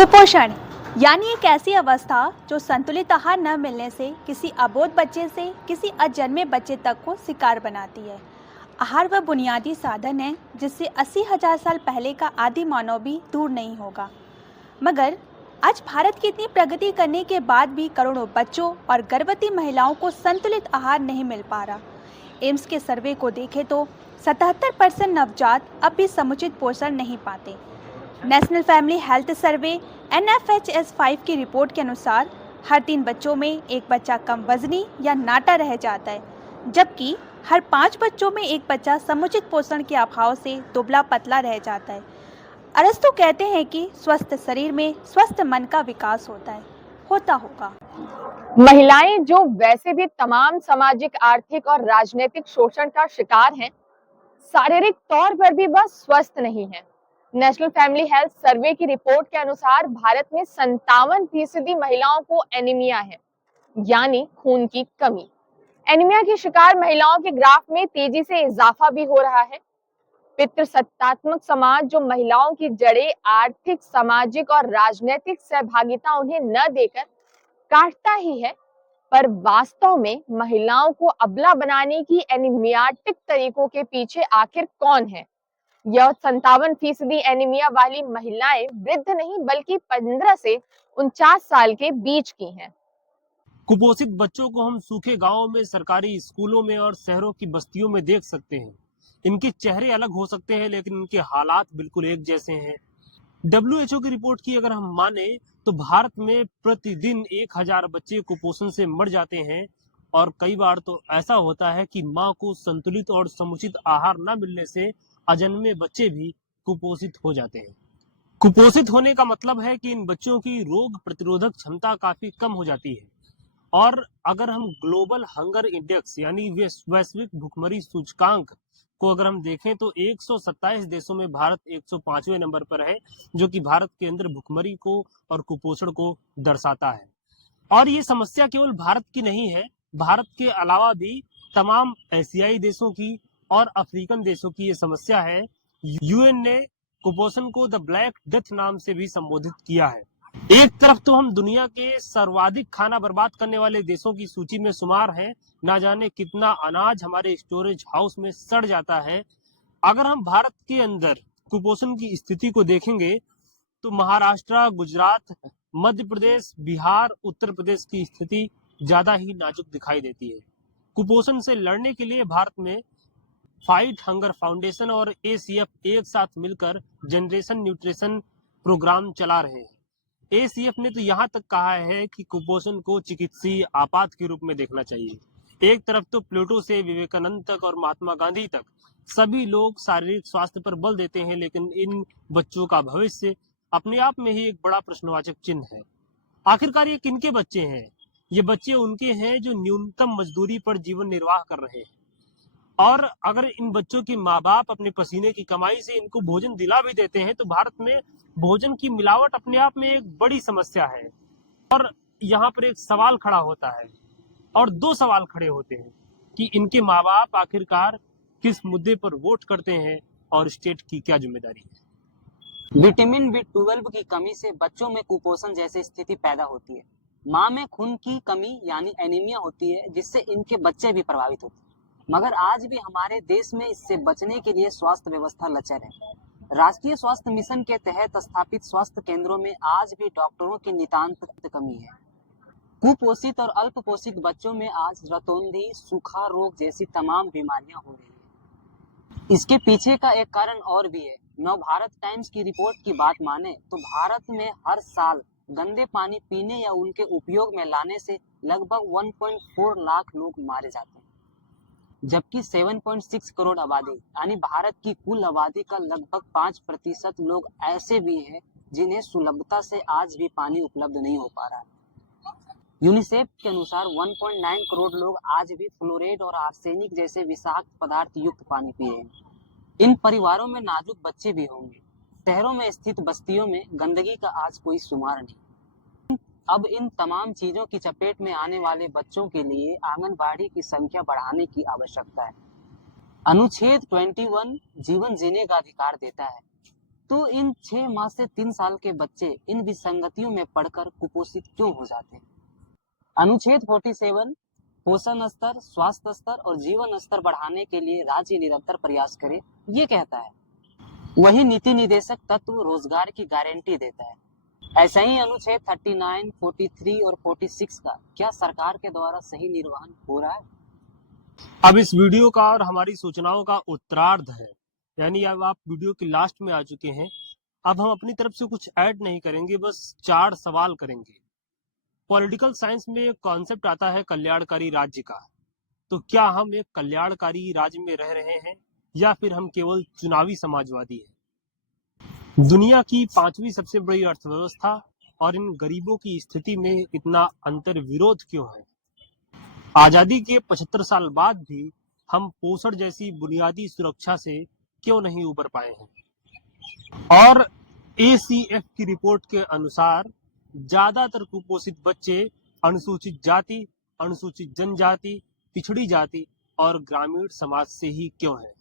कुपोषण यानी एक ऐसी अवस्था जो संतुलित आहार न मिलने से किसी अबोध बच्चे से किसी अजन्मे बच्चे तक को शिकार बनाती है। आहार वह बुनियादी साधन है जिससे 80,000 साल पहले का आदि मानव भी दूर नहीं होगा। मगर आज भारत की इतनी प्रगति करने के बाद भी करोड़ों बच्चों और गर्भवती महिलाओं को संतुलित आहार नहीं मिल पा रहा। एम्स के सर्वे को देखें तो 77% नवजात अब भी समुचित पोषण नहीं पाते। National family health survey NFHS-5 की रिपोर्ट के अनुसार हर 3 बच्चों में एक बच्चा कम वजनी या नाटा रह जाता है, जबकि हर 5 बच्चों में एक बच्चा समुचित पोषण के अभाव से दुबला पतला रह जाता है। अरस्तु कहते हैं कि स्वस्थ शरीर में स्वस्थ मन का विकास होता होगा। महिलाएं जो वैसे भी तमाम सामाजिक, आर्थिक और राजनीतिक शोषण का शिकार हैं, शारीरिक तौर पर भी वह स्वस्थ नहीं है। नेशनल फैमिली हेल्थ सर्वे की रिपोर्ट के अनुसार भारत में 57% महिलाओं को एनीमिया है, यानी खून की कमी। एनीमिया की शिकार महिलाओं के ग्राफ में तेजी से इजाफा भी हो रहा है। पितृसत्तात्मक समाज जो महिलाओं की जड़ें, आर्थिक, सामाजिक और राजनीतिक सहभागिता उन्हें न देकर काटता ही है, पर वास्तव में महिलाओं को अबला बनाने की एनीमियाटिक तरीकों के पीछे आखिर कौन है? यह 57% एनीमिया वाली महिलाएं वृद्ध नहीं बल्कि 15 से 49 साल के बीच की हैं। कुपोषित बच्चों को हम सूखे गांवों में, सरकारी स्कूलों में और शहरों की बस्तियों में देख सकते हैं। इनके चेहरे अलग हो सकते हैं, लेकिन इनके हालात बिल्कुल एक जैसे हैं। WHO की रिपोर्ट की अगर हम माने तो भारत में प्रतिदिन 1000 बच्चे कुपोषण से मर जाते हैं, और कई बार तो ऐसा होता है कि मां को संतुलित और समुचित आहार न मिलने से अजन्मे बच्चे भी कुपोषित हो जाते हैं। कुपोषित होने का मतलब है कि इन बच्चों की रोग प्रतिरोधक क्षमता काफी कम हो जाती है। और अगर हम ग्लोबल हंगर इंडेक्स यानी वैश्विक भुखमरी सूचकांक को अगर हम देखें तो 127 देशों में भारत 105वें नंबर पर है, जो कि भारत के अंदर भुखमरी को और कुपोषण को दर्शाता है। और ये समस्या केवल भारत की नहीं है, भारत के अलावा भी तमाम एशियाई देशों की और अफ्रीकन देशों की ये समस्या है। UN ने कुपोषण को द ब्लैक डेथ नाम से भी संबोधित किया है। एक तरफ तो हम दुनिया के सर्वाधिक खाना बर्बाद करने वाले देशों की सूची में शुमार हैं, ना जाने कितना अनाज हमारे स्टोरेज हाउस में सड़ जाता है। अगर हम भारत के अंदर कुपोषण की स्थिति को देखेंगे तो महाराष्ट्र, गुजरात, मध्य प्रदेश, बिहार, उत्तर प्रदेश की स्थिति ज्यादा ही नाजुक दिखाई देती है। कुपोषण से लड़ने के लिए भारत में फाइट हंगर फाउंडेशन और ACF एक साथ मिलकर जनरेशन न्यूट्रिशन प्रोग्राम चला रहे हैं। ACF ने तो यहाँ तक कहा है कि कुपोषण को चिकित्सीय आपात के रूप में देखना चाहिए। एक तरफ तो प्लेटो से विवेकानंद तक और महात्मा गांधी तक सभी लोग शारीरिक स्वास्थ्य पर बल देते हैं, लेकिन इन बच्चों का भविष्य अपने आप में ही एक बड़ा प्रश्नवाचक चिन्ह है। आखिरकार ये किनके बच्चे हैं? ये बच्चे उनके हैं जो न्यूनतम मजदूरी पर जीवन निर्वाह कर रहे हैं। और अगर इन बच्चों के माँ बाप अपने पसीने की कमाई से इनको भोजन दिला भी देते हैं तो भारत में भोजन की मिलावट अपने आप में एक बड़ी समस्या है। और यहाँ पर एक सवाल खड़ा होता है, और 2 सवाल खड़े होते हैं कि इनके माँ बाप आखिरकार किस मुद्दे पर वोट करते हैं और स्टेट की क्या जिम्मेदारी है। विटामिन B12 की कमी से बच्चों में कुपोषण जैसी स्थिति पैदा होती है। माँ में खून की कमी यानी एनीमिया होती है, जिससे इनके बच्चे भी प्रभावित होते हैं। मगर आज भी हमारे देश में इससे बचने के लिए स्वास्थ्य व्यवस्था लचर है। राष्ट्रीय स्वास्थ्य मिशन के तहत स्थापित स्वास्थ्य केंद्रों में आज भी डॉक्टरों की नितांत कमी है। कुपोषित और अल्पपोषित बच्चों में आज रतौंधी, सूखा रोग जैसी तमाम बीमारियां हो रही है। इसके पीछे का एक कारण और भी है। नवभारत टाइम्स की रिपोर्ट की बात माने तो भारत में हर साल गंदे पानी पीने या उनके उपयोग में लाने से लगभग 1.4 लाख लोग मारे जाते हैं, जबकि 7.6 करोड़ आबादी यानी भारत की कुल आबादी का लगभग 5% लोग ऐसे भी हैं जिन्हें सुलभता से आज भी पानी उपलब्ध नहीं हो पा रहा है। यूनिसेफ के अनुसार 1.9 करोड़ लोग आज भी फ्लोराइड और आर्सेनिक जैसे विषाक्त पदार्थ युक्त पानी पी रहे हैं। इन परिवारों में नाजुक बच्चे भी होंगे। शहरों में स्थित बस्तियों में गंदगी का आज कोई शुमार नहीं। अब इन तमाम चीजों की चपेट में आने वाले बच्चों के लिए आंगनबाड़ी की संख्या बढ़ाने की आवश्यकता है। अनुच्छेद 21 जीवन जीने का अधिकार देता है। तो इन 6 माह से 3 साल के बच्चे इन विसंगतियों में पड़कर कुपोषित क्यों हो जाते हैं? अनुच्छेद 47 पोषण स्तर, स्वास्थ्य स्तर और जीवन स्तर बढ़ाने के लिए राज्य निरंतर प्रयास करे, ये कहता है। वही नीति निदेशक तत्व रोजगार की गारंटी देता है। ऐसा ही अनुच्छेद 39, 43 और 46 का क्या सरकार के द्वारा सही निर्वहन हो रहा है? अब इस वीडियो का और हमारी सूचनाओं का उत्तरार्ध है, यानी अब आप वीडियो के लास्ट में आ चुके हैं। अब हम अपनी तरफ से कुछ ऐड नहीं करेंगे, बस 4 सवाल करेंगे। पॉलिटिकल साइंस में एक कॉन्सेप्ट आता है कल्याणकारी राज्य का। तो क्या हम एक कल्याणकारी राज्य में रह रहे हैं या फिर हम केवल चुनावी समाजवादी हैं? दुनिया की 5वीं सबसे बड़ी अर्थव्यवस्था और इन गरीबों की स्थिति में इतना अंतर्विरोध क्यों है? आजादी के 75 साल बाद भी हम पोषण जैसी बुनियादी सुरक्षा से क्यों नहीं उबर पाए हैं? और ACF की रिपोर्ट के अनुसार ज्यादातर कुपोषित बच्चे अनुसूचित जाति, अनुसूचित जनजाति, पिछड़ी जाति और ग्रामीण समाज से ही क्यों हैं?